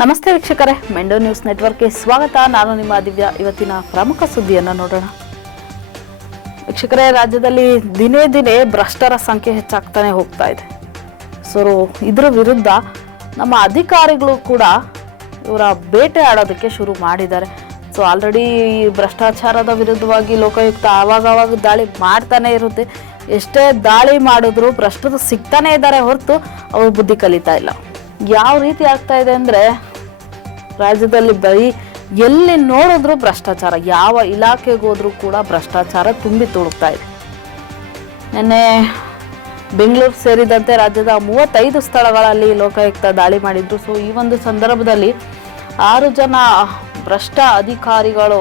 ನಮಸ್ತೆ ವೀಕ್ಷಕರೇ, ಮೆಂಡೋ ನ್ಯೂಸ್ ನೆಟ್ವರ್ಕ್ಗೆ ಸ್ವಾಗತ. ನಾನು ನಿಮ್ಮ ದಿವ್ಯ. ಇವತ್ತಿನ ಪ್ರಮುಖ ಸುದ್ದಿಯನ್ನು ನೋಡೋಣ. ವೀಕ್ಷಕರೇ, ರಾಜ್ಯದಲ್ಲಿ ದಿನೇ ದಿನೇ ಭ್ರಷ್ಟರ ಸಂಖ್ಯೆ ಹೆಚ್ಚಾಗ್ತಾನೆ ಹೋಗ್ತಾ ಇದೆ. ಸೊ ಇದರ ವಿರುದ್ಧ ನಮ್ಮ ಅಧಿಕಾರಿಗಳು ಕೂಡ ಇವರ ಬೇಟೆ ಆಡೋದಕ್ಕೆ ಶುರು ಮಾಡಿದ್ದಾರೆ. ಸೊ ಆಲ್ರೆಡಿ ಭ್ರಷ್ಟಾಚಾರದ ವಿರುದ್ಧವಾಗಿ ಲೋಕಾಯುಕ್ತ ಆವಾಗ ಆವಾಗ ದಾಳಿ ಮಾಡ್ತಾನೆ ಇರುತ್ತೆ. ಎಷ್ಟೇ ದಾಳಿ ಮಾಡಿದ್ರು ಭ್ರಷ್ಟರು ಸಿಗ್ತಾನೆ ಇದ್ದಾರೆ ಹೊರತು ಅವರು ಬುದ್ಧಿ ಕಲಿತಾ ಇಲ್ಲ. ಯಾವ ರೀತಿ ಆಗ್ತಾ ಇದೆ ಅಂದರೆ ರಾಜ್ಯದಲ್ಲಿ ಬರೀ ಎಲ್ಲಿ ನೋಡಿದ್ರು ಭ್ರಷ್ಟಾಚಾರ, ಯಾವ ಇಲಾಖೆಗೆ ಕೂಡ ಭ್ರಷ್ಟಾಚಾರ ತುಂಬಿ ತುಳುಕ್ತಾ ಇದೆ. ನಿನ್ನೆ ಬೆಂಗಳೂರು ಸೇರಿದಂತೆ ರಾಜ್ಯದ ಮೂವತ್ತೈದು ಸ್ಥಳಗಳಲ್ಲಿ ಲೋಕಾಯುಕ್ತ ದಾಳಿ ಮಾಡಿದ್ರು. ಸೊ ಈ ಒಂದು ಸಂದರ್ಭದಲ್ಲಿ ಆರು ಜನ ಭ್ರಷ್ಟ ಅಧಿಕಾರಿಗಳು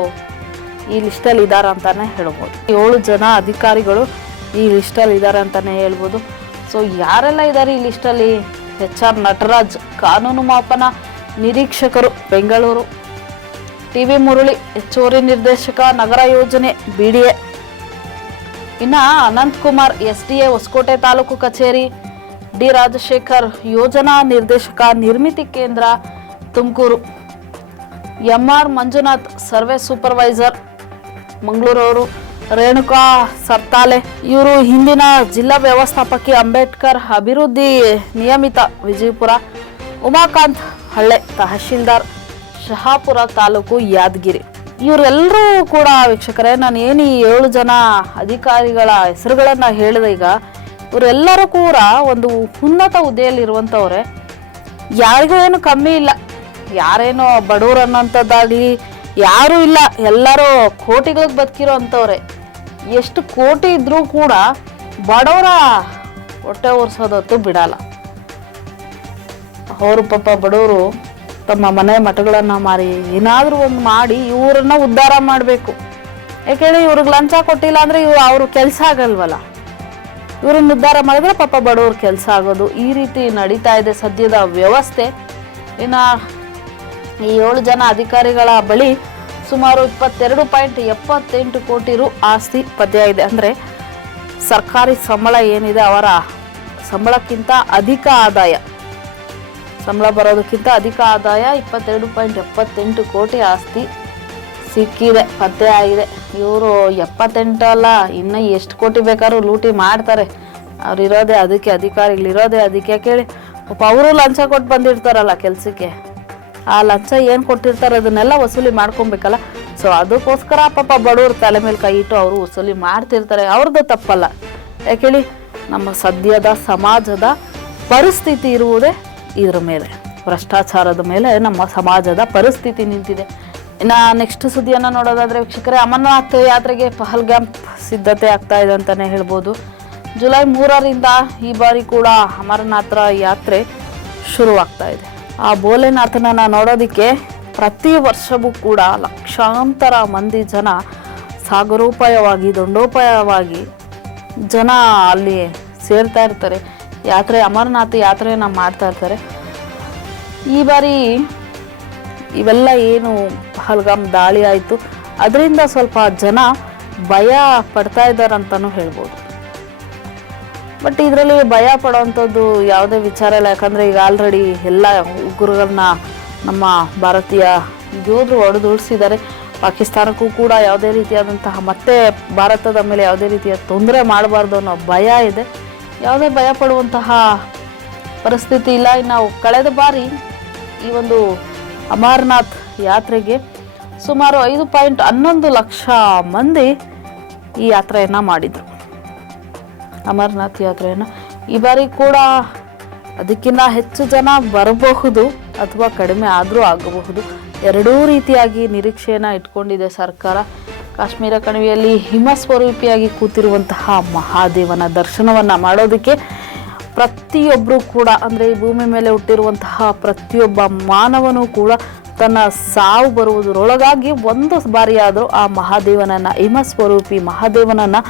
ಈ ಲಿಸ್ಟಲ್ಲಿ ಇದ್ದಾರೆ ಅಂತಾನೆ ಹೇಳ್ಬೋದು. ಏಳು ಜನ ಅಧಿಕಾರಿಗಳು ಈ ಲಿಸ್ಟಲ್ಲಿ ಇದ್ದಾರೆ ಅಂತಾನೆ ಹೇಳ್ಬೋದು. ಸೊ ಯಾರೆಲ್ಲ ಇದ್ದಾರೆ ಈ ಲಿಸ್ಟಲ್ಲಿ? ಎಚ್ ಆರ್ ನಟರಾಜ್, ಕಾನೂನು ಮಾಪನ ನಿರೀಕ್ಷಕರು, ಬೆಂಗಳೂರು. ಟಿ ವಿ ಮುರಳಿ, ಹೆಚ್ಚುವರಿ ನಿರ್ದೇಶಕ, ನಗರ ಯೋಜನೆ ಬಿ ಡಿ ಎ ಇನ್ನ ಅನಂತ್ ಕುಮಾರ್ ಎಸ್ ಡಿ ಹೊಸಕೋಟೆ ತಾಲೂಕು ಕಚೇರಿ. ಡಿ. ರಾಜಶೇಖರ್, ಯೋಜನಾ ನಿರ್ದೇಶಕ, ನಿರ್ಮಿತಿ ಕೇಂದ್ರ, Tumakuru. M R Manjunath, survey supervisor, ಮಂಗಳೂರವರು. Renuka ಸರ್ತಾಲೆ, ಇವರು ಹಿಂದಿನ ಜಿಲ್ಲಾ ವ್ಯವಸ್ಥಾಪಕಿ ಅಂಬೇಡ್ಕರ್ ಅಭಿವೃದ್ಧಿ ನಿಯಮಿತ ವಿಜಯಪುರ. ಉಮಾಕಾಂತ್ ಹಳ್ಳೆ ತಹಶೀಲ್ದಾರ್ ಶಹಾಪುರ ತಾಲೂಕು ಯಾದಗಿರಿ. ಇವರೆಲ್ಲರೂ ಕೂಡ ವೀಕ್ಷಕರೇ, ನಾನು ಏನು ಈ ಏಳು ಜನ ಅಧಿಕಾರಿಗಳ ಹೆಸರುಗಳನ್ನು ಹೇಳಿದೆ ಈಗ, ಇವರೆಲ್ಲರೂ ಕೂಡ ಒಂದು ಉನ್ನತ ಹುದ್ದೆಯಲ್ಲಿರುವಂಥವ್ರೆ ಯಾರಿಗೂ ಏನು ಕಮ್ಮಿ ಇಲ್ಲ. ಯಾರೇನೋ ಬಡವರು ಅನ್ನೋಂಥದ್ದಾಗಲಿ, ಯಾರೂ ಇಲ್ಲ. ಎಲ್ಲರೂ ಕೋಟಿಗಳಿಗೆ ಬದುಕಿರೋ ಅಂಥವ್ರೆ. ಎಷ್ಟು ಕೋಟಿ ಇದ್ದರೂ ಕೂಡ ಬಡವರ ಹೊಟ್ಟೆ ಒರೆಸೋದತ್ತು ಬಿಡಲ್ಲ. ಅವರು ಪಾಪ ಬಡವರು ತಮ್ಮ ಮನೆ ಮಠಗಳನ್ನು ಮಾರಿ ಏನಾದರೂ ಒಂದು ಮಾಡಿ ಇವರನ್ನ ಉದ್ಧಾರ ಮಾಡಬೇಕು. ಯಾಕೆಂದ್ರೆ ಇವ್ರಿಗೆ ಲಂಚ ಕೊಟ್ಟಿಲ್ಲ ಅಂದರೆ ಇವ್ರು ಅವ್ರ ಕೆಲಸ ಆಗಲ್ವಲ್ಲ. ಇವ್ರನ್ನ ಉದ್ಧಾರ ಮಾಡಿದ್ರೆ ಪಾಪ ಬಡವ್ರ ಕೆಲಸ ಆಗೋದು. ಈ ರೀತಿ ನಡೀತಾ ಇದೆ ಸದ್ಯದ ವ್ಯವಸ್ಥೆ. ಇನ್ನು ಈ ಏಳು ಜನ ಅಧಿಕಾರಿಗಳ ಬಳಿ ಸುಮಾರು ಇಪ್ಪತ್ತೆರಡು ಪಾಯಿಂಟ್ ಎಪ್ಪತ್ತೆಂಟು ಕೋಟಿ ರು ಆಸ್ತಿ ಪದ್ಯ ಇದೆ. ಅಂದರೆ ಸರ್ಕಾರಿ ಸಂಬಳ ಏನಿದೆ ಅವರ ಸಂಬಳಕ್ಕಿಂತ ಅಧಿಕ ಆದಾಯ. ಸಂಬಳ ಬರೋದಕ್ಕಿಂತ ಅಧಿಕ ಆದಾಯ ಇಪ್ಪತ್ತೆರಡು ಪಾಯಿಂಟ್ ಎಪ್ಪತ್ತೆಂಟು ಕೋಟಿ ಆಸ್ತಿ ಸಿಕ್ಕಿದೆ, ಪತ್ತೆ ಆಗಿದೆ. ಇವರು ಎಪ್ಪತ್ತೆಂಟು ಅಲ್ಲ, ಇನ್ನೂ ಎಷ್ಟು ಕೋಟಿ ಬೇಕಾದ್ರೂ ಲೂಟಿ ಮಾಡ್ತಾರೆ. ಅವ್ರು ಇರೋದೇ ಅದಕ್ಕೆ ಅಧಿಕಾರಿಗಳಿರೋದೇ ಅದಕ್ಕೆ ಕೇಳಿ. ಪಾಪ ಅವರು ಲಂಚ ಕೊಟ್ಟು ಬಂದಿರ್ತಾರಲ್ಲ ಕೆಲಸಕ್ಕೆ. ಆ ಲಂಚ ಏನು ಕೊಟ್ಟಿರ್ತಾರೆ ಅದನ್ನೆಲ್ಲ ವಸೂಲಿ ಮಾಡ್ಕೊಬೇಕಲ್ಲ. ಸೊ ಅದಕ್ಕೋಸ್ಕರ ಪಾಪ ಬಡವ್ರ ತಲೆ ಮೇಲೆ ಕೈ ಇಟ್ಟು ಅವರು ವಸೂಲಿ ಮಾಡ್ತಿರ್ತಾರೆ. ಅವ್ರದ್ದು ತಪ್ಪಲ್ಲ. ಯಾಕೇಳಿ ನಮ್ಮ ಸದ್ಯದ ಸಮಾಜದ ಪರಿಸ್ಥಿತಿ ಇರುವುದೇ ಇದ್ರ ಮೇಲೆ, ಭ್ರಷ್ಟಾಚಾರದ ಮೇಲೆ ನಮ್ಮ ಸಮಾಜದ ಪರಿಸ್ಥಿತಿ ನಿಂತಿದೆ. ಇನ್ನು ನೆಕ್ಸ್ಟ್ ಸುದ್ದಿಯನ್ನು ನೋಡೋದಾದರೆ ವೀಕ್ಷಕರೇ, ಅಮರನಾಥ್ ಯಾತ್ರೆಗೆ ಪಹಲ್ಗಾಮ್ ಸಿದ್ಧತೆ ಆಗ್ತಾ ಇದೆ ಅಂತಲೇ ಹೇಳ್ಬೋದು. ಜುಲೈ ಮೂರರಿಂದ ಈ ಬಾರಿ ಕೂಡ ಅಮರನಾಥರ ಯಾತ್ರೆ ಶುರುವಾಗ್ತಾ ಇದೆ. ಆ ಬೋಲೆನಾಥನನ್ನ ನೋಡೋದಕ್ಕೆ ಪ್ರತಿ ವರ್ಷವೂ ಕೂಡ ಲಕ್ಷಾಂತರ ಮಂದಿ ಜನ ಸಾಗರೋಪಾಯವಾಗಿ, ದೊಂಡೋಪಾಯವಾಗಿ ಜನ ಅಲ್ಲಿ ಸೇರ್ತಾ ಇರ್ತಾರೆ. ಯಾತ್ರೆ, ಅಮರನಾಥ ಯಾತ್ರೆಯನ್ನು ಮಾಡ್ತಾ ಇರ್ತಾರೆ. ಈ ಬಾರಿ ಇವೆಲ್ಲ ಏನು ಪಹಲ್ಗಾಮ್ ದಾಳಿ ಆಯಿತು. ಅದರಿಂದ ಸ್ವಲ್ಪ ಜನ ಭಯ ಪಡ್ತಾ ಇದ್ದಾರೆ ಅಂತಲೂ ಹೇಳ್ಬೋದು. ಬಟ್ ಇದರಲ್ಲಿ ಭಯ ಪಡೋವಂಥದ್ದು ಯಾವುದೇ ವಿಚಾರ ಇಲ್ಲ. ಯಾಕಂದರೆ ಈಗ ಆಲ್ರೆಡಿ ಎಲ್ಲ ಉಗ್ರಗಳನ್ನ ನಮ್ಮ ಭಾರತೀಯ ಯೋಧರು ಹೊಡೆದುಡಿಸಿದ್ದಾರೆ ಪಾಕಿಸ್ತಾನಕ್ಕೂ ಕೂಡ ಯಾವುದೇ ರೀತಿಯಾದಂತಹ ಮತ್ತೆ ಭಾರತದ ಮೇಲೆ ಯಾವುದೇ ರೀತಿಯ ತೊಂದರೆ ಮಾಡಬಾರ್ದು ಅನ್ನೋ ಭಯ ಇದೆ. ಯಾವುದೇ ಭಯ ಪಡುವಂತಹ ಪರಿಸ್ಥಿತಿ ಇಲ್ಲ. ನಾವು ಕಳೆದ ಬಾರಿ ಈ ಒಂದು ಅಮರನಾಥ್ ಯಾತ್ರೆಗೆ ಸುಮಾರು ಐದು ಪಾಯಿಂಟ್ ಹನ್ನೊಂದು ಲಕ್ಷ ಮಂದಿ ಈ ಯಾತ್ರೆಯನ್ನು ಮಾಡಿದರು. ಅಮರನಾಥ್ ಯಾತ್ರೆಯನ್ನು ಈ ಬಾರಿ ಕೂಡ ಅದಕ್ಕಿಂತ ಹೆಚ್ಚು ಜನ ಬರಬಹುದು ಅಥವಾ ಕಡಿಮೆ ಆದರೂ ಆಗಬಹುದು. ಎರಡೂ ರೀತಿಯಾಗಿ ನಿರೀಕ್ಷೆಯನ್ನು ಇಟ್ಕೊಂಡಿದೆ ಸರ್ಕಾರ. ಕಾಶ್ಮೀರ ಕಣಿವೆಯಲ್ಲಿ ಹಿಮಸ್ವರೂಪಿಯಾಗಿ ಕೂತಿರುವಂತಹ ಮಹಾದೇವನ ದರ್ಶನವನ್ನು ಮಾಡೋದಕ್ಕೆ ಪ್ರತಿಯೊಬ್ಬರು ಕೂಡ, ಅಂದರೆ ಈ ಭೂಮಿ ಮೇಲೆ ಹುಟ್ಟಿರುವಂತಹ ಪ್ರತಿಯೊಬ್ಬ ಮಾನವನೂ ಕೂಡ ತನ್ನ ಸಾವು ಬರುವುದರೊಳಗಾಗಿ ಒಂದು ಬಾರಿಯಾದರೂ ಆ ಮಹಾದೇವನನ್ನು, ಹಿಮಸ್ವರೂಪಿ ಮಹಾದೇವನನ್ನು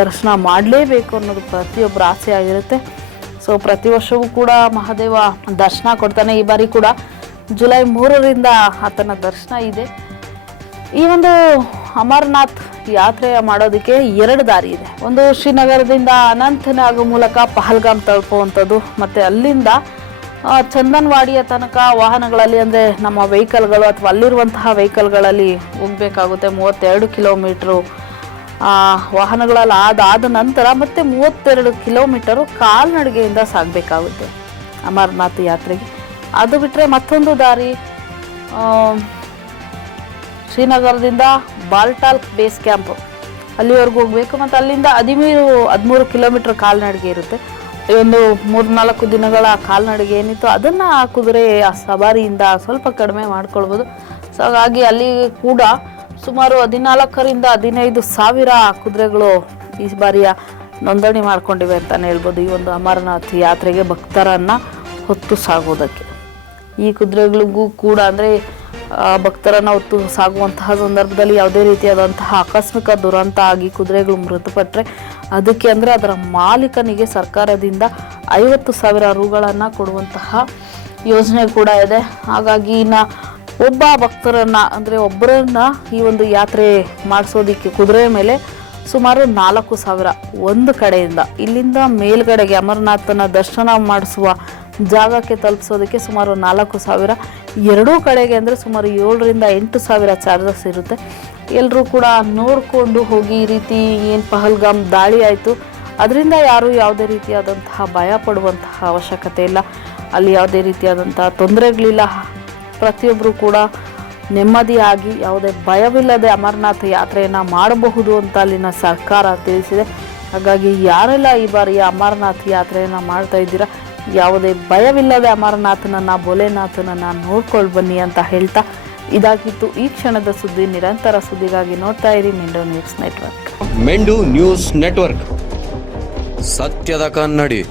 ದರ್ಶನ ಮಾಡಲೇಬೇಕು ಅನ್ನೋದು ಪ್ರತಿಯೊಬ್ಬರ ಆಸೆ ಆಗಿರುತ್ತೆ ಸೊ ಪ್ರತಿ ವರ್ಷವೂ ಕೂಡ ಮಹಾದೇವ ದರ್ಶನ ಕೊಡ್ತಾನೆ. ಈ ಬಾರಿ ಕೂಡ ಜುಲೈ ಮೂರರಿಂದ ಆತನ ದರ್ಶನ ಇದೆ. ಈ ಒಂದು ಅಮರನಾಥ್ ಯಾತ್ರೆ ಮಾಡೋದಕ್ಕೆ ಎರಡು ದಾರಿ ಇದೆ. ಒಂದು ಶ್ರೀನಗರದಿಂದ ಅನಂತನಾಗ್ ಮೂಲಕ ಪಹಲ್ಗಾಮ್ ತಲುಪುವಂಥದ್ದು, ಮತ್ತು ಅಲ್ಲಿಂದ ಚಂದನ್ವಾಡಿಯ ತನಕ ವಾಹನಗಳಲ್ಲಿ ಅಂದರೆ ನಮ್ಮ ವೆಹಿಕಲ್ಗಳು ಅಥವಾ ಅಲ್ಲಿರುವಂತಹ ವೆಹಿಕಲ್ಗಳಲ್ಲಿ ಹೋಗಬೇಕಾಗುತ್ತೆ. ಮೂವತ್ತೆರಡು ಕಿಲೋಮೀಟ್ರು ವಾಹನಗಳಲ್ಲಿ ಅದಾದ ನಂತರ ಮತ್ತೆ ಮೂವತ್ತೆರಡು ಕಿಲೋಮೀಟರು ಕಾಲ್ನಡಿಗೆಯಿಂದ ಸಾಗಬೇಕಾಗುತ್ತೆ ಅಮರನಾಥ್ ಯಾತ್ರೆಗೆ. ಅದು ಬಿಟ್ಟರೆ ಮತ್ತೊಂದು ದಾರಿ ಶ್ರೀನಗರದಿಂದ ಬಾಲ್ಟಾಲ್ ಬೇಸ್ ಕ್ಯಾಂಪ್. ಅಲ್ಲಿವರೆಗೂ ಹೋಗಬೇಕು ಮತ್ತು ಅಲ್ಲಿಂದ ಹದಿಮೂರು ಹದಿಮೂರು ಕಿಲೋಮೀಟ್ರ್ ಕಾಲ್ನಡಿಗೆ ಇರುತ್ತೆ. ಒಂದು ಮೂರ್ನಾಲ್ಕು ದಿನಗಳ ಕಾಲ್ನಡಿಗೆ ಏನಿತ್ತು, ಅದನ್ನು ಆ ಕುದುರೆ ಆ ಸವಾರಿಯಿಂದ ಸ್ವಲ್ಪ ಕಡಿಮೆ ಮಾಡ್ಕೊಳ್ಬೋದು. ಸೊ ಹಾಗಾಗಿ ಅಲ್ಲಿ ಕೂಡ ಸುಮಾರು ಹದಿನಾಲ್ಕರಿಂದ ಹದಿನೈದು ಸಾವಿರ ಕುದುರೆಗಳು ಈ ಬಾರಿಯ ನೋಂದಣಿ ಮಾಡ್ಕೊಂಡಿವೆ ಅಂತಲೇ ಹೇಳ್ಬೋದು ಈ ಒಂದು ಅಮರನಾಥ್ ಯಾತ್ರೆಗೆ ಭಕ್ತರನ್ನು ಹೊತ್ತು ಸಾಗೋದಕ್ಕೆ. ಈ ಕುದುರೆಗಳಿಗೂ ಕೂಡ ಅಂದರೆ ಭಕ್ತರನ್ನ ಹೊತ್ತು ಸಾಗುವಂತಹ ಸಂದರ್ಭದಲ್ಲಿ ಯಾವುದೇ ರೀತಿಯಾದಂತಹ ಆಕಸ್ಮಿಕ ದುರಂತ ಆಗಿ ಕುದುರೆಗಳು ಮೃತಪಟ್ಟರೆ ಅದಕ್ಕೆ ಅಂದರೆ ಅದರ ಮಾಲೀಕನಿಗೆ ಸರ್ಕಾರದಿಂದ ಐವತ್ತು ಸಾವಿರ ರೂಗಳನ್ನು ಕೊಡುವಂತಹ ಯೋಜನೆ ಕೂಡ ಇದೆ. ಹಾಗಾಗಿ ಇನ್ನು ಒಬ್ಬ ಭಕ್ತರನ್ನು ಅಂದರೆ ಒಬ್ಬರನ್ನ ಈ ಒಂದು ಯಾತ್ರೆ ಮಾಡಿಸೋದಕ್ಕೆ ಕುದುರೆ ಮೇಲೆ ಸುಮಾರು ನಾಲ್ಕು ಸಾವಿರ ಒಂದು ಕಡೆಯಿಂದ ಇಲ್ಲಿಂದ ಮೇಲ್ಗಡೆಗೆ ಅಮರನಾಥನ ದರ್ಶನ ಮಾಡಿಸುವ ಜಾಗಕ್ಕೆ ತಲುಪಿಸೋದಕ್ಕೆ ಸುಮಾರು ನಾಲ್ಕು ಸಾವಿರ ಎರಡೂ ಕಡೆಗೆ ಅಂದರೆ ಸುಮಾರು ಏಳರಿಂದ ಎಂಟು ಸಾವಿರ ಚಾರ್ಜಸ್ ಇರುತ್ತೆ. ಎಲ್ಲರೂ ಕೂಡ ನೋಡಿಕೊಂಡು ಹೋಗಿ ಈ ರೀತಿ ಏನು ಪಹಲ್ಗಾಮ್ ದಾಳಿ ಆಯಿತು. ಅದರಿಂದ ಯಾರೂ ಯಾವುದೇ ರೀತಿಯಾದಂತಹ ಭಯ ಪಡುವಂತಹ ಅವಶ್ಯಕತೆ ಇಲ್ಲ. ಅಲ್ಲಿ ಯಾವುದೇ ರೀತಿಯಾದಂತಹ ತೊಂದರೆಗಳಿಲ್ಲ. ಪ್ರತಿಯೊಬ್ಬರು ಕೂಡ ನೆಮ್ಮದಿಯಾಗಿ ಯಾವುದೇ ಭಯವಿಲ್ಲದೆ ಅಮರನಾಥ ಯಾತ್ರೆಯನ್ನು ಮಾಡಬಹುದು ಅಂತ ಅಲ್ಲಿನ ಸರ್ಕಾರ ತಿಳಿಸಿದೆ. ಹಾಗಾಗಿ ಯಾರೆಲ್ಲ ಈ ಬಾರಿಯ ಅಮರನಾಥ ಯಾತ್ರೆಯನ್ನು ಮಾಡ್ತಾ ಇದ್ದೀರಾ ಯಾವುದೇ ಭಯವಿಲ್ಲದೆ ಅಮರನಾಥನನ್ನ, ಭೋಲೆನಾಥನನ್ನು ನೋಡ್ಕೊಂಡು ಬನ್ನಿ ಅಂತ ಹೇಳ್ತಾ ಇದಾಗಿತ್ತು ಈ ಕ್ಷಣದ ಸುದ್ದಿ. ನಿರಂತರ ಸುದ್ದಿಗಾಗಿ ನೋಡ್ತಾ ಇರಿ Mendu news network. Mendu news network. ಸತ್ಯದ ಕನ್ನಡಿ.